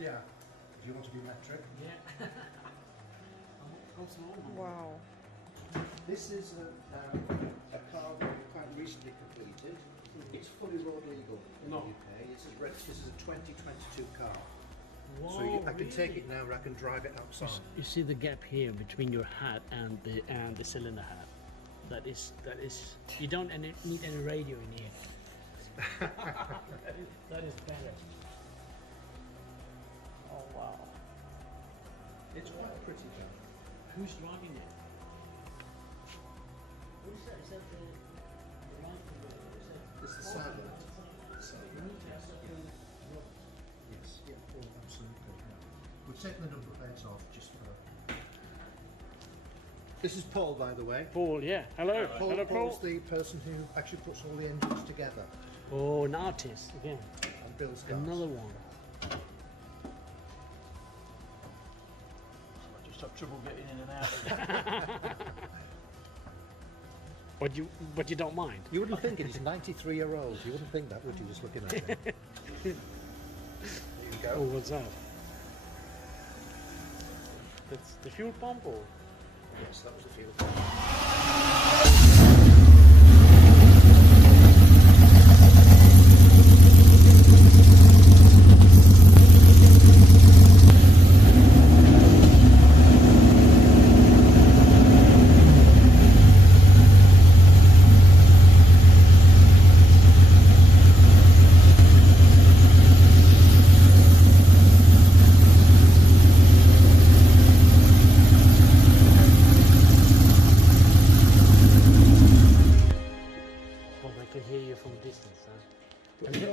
Yeah. Do you want to be metric? Yeah. Wow. This is a car that we quite recently completed. It's fully road legal in the UK. This is a 2022 car. Wow, So I can take it now, or I can drive it outside. You see the gap here between your hat and the cylinder hat. That is. You don't need any radio in here. that is better. Oh wow. It's quite a pretty car. Who's driving it? Who's that? Is that the light? It's the side light. Yes, yeah, oh, absolutely. Yeah. We've taken the number plates off just for... This is Paul, by the way. Paul, yeah. Hello. Hello, Paul. Paul's the person who actually puts all the engines together. Oh, an artist again. And builds cars. Another one. I just have trouble getting in and out. But you don't mind. You wouldn't think it. He's 93-year-old. You wouldn't think that, would you, just looking at him? There you go. Oh, what's that? That's the fuel pump, or? Yes, that was the fuel pump.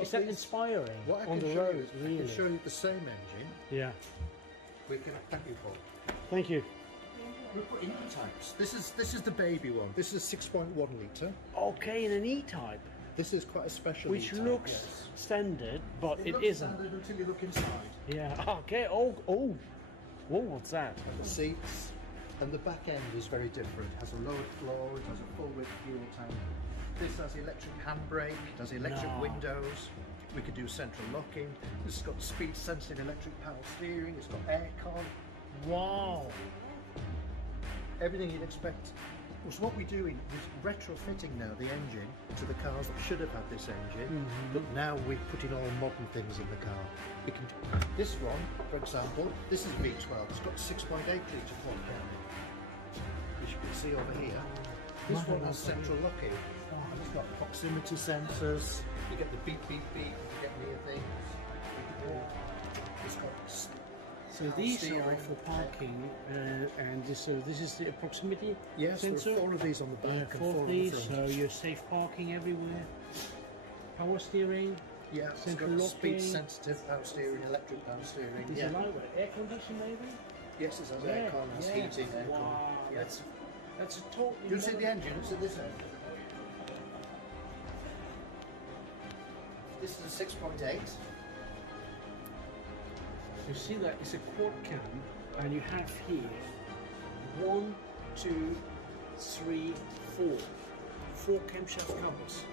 Is that inspiring what I on can the show road? you, Really? I can show you the same engine. Yeah. We can thank you, Paul. Thank you. We put E-types. This is the baby one. This is 6.1 litre. Okay, in an E-type, This is quite a special which E-type, looks yes. standard, but it looks isn't. standard until you look inside. Yeah. Okay. Oh. Whoa, what's that? And the seats and the back end is very different. It has a lowered floor. It has a full width fuel tank. This has electric handbrake. It has electric No. windows. We could do central locking. This has got speed sensitive electric power steering. It's got aircon. Wow. Everything you'd expect. So what we're doing is retrofitting now the engine to the cars that should have had this engine, but now we're putting all modern things in the car. We can. This one, for example, this is V12. It's got 6.8 litre front end, which you can see over here. This one has central locking. And it's got proximity sensors. You get the beep beep beep. You get near things. It's got. So these are steering. for parking, and this is the proximity Yes, sensor. there are 4 of these on the back and 4 4 on of the these, front. so you're safe parking everywhere. Power steering. Yeah, it's central got locking. speed sensitive power steering, electric power steering. Is Yeah. it lightweight? Air conditioning maybe? Yes, it has aircon, it has heating, aircon. Wow, Yeah. that's a totally. You see the engine? It's at this end. This is a 6.8. You see that it's a quad cam, and you have here 1, 2, 3, 4. 4 camshaft covers,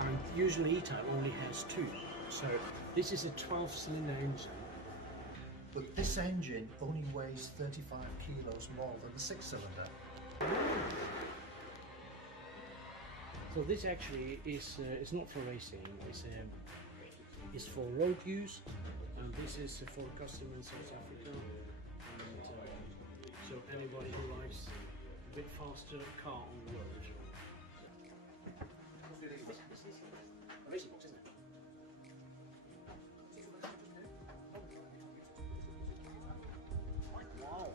and usually E-Type only has 2. So this is a 12-cylinder engine. But this engine only weighs 35 kilos more than the 6-cylinder. So this actually is it's not for racing. It's for road use, and this is for a customer in South Africa. And so anybody who likes a bit faster car on the road. This is a racing box, isn't it? Wow,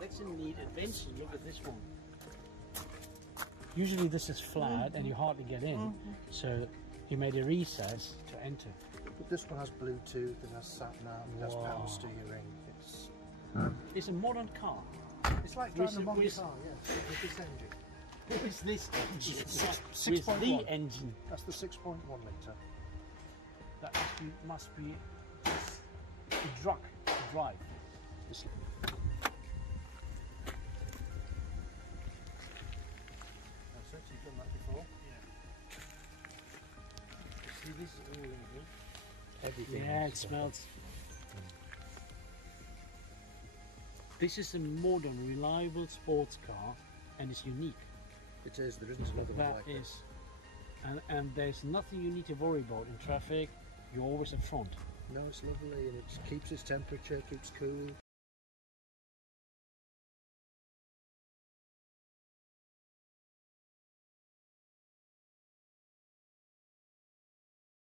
that's a neat invention. Look at this one. Usually this is flat and you hardly get in, so you made a recess to enter. But this one has Bluetooth, it has sat-nav, it has power steering. It's a modern car. It's like driving a modern with- car, yeah, with this engine. What is this engine? Six With 6.1. the engine. That's the 6.1 litre. That must be a drug to drive. This- That's it, you've done that before. See, this is all in here. Everything. Yeah, it is- smells This is a modern, reliable sports car, and it's unique. It is. There isn't another one That like it. is, and there's nothing you need to worry about in traffic. You're always at front. No, it's lovely, and it keeps its temperature, keeps cool.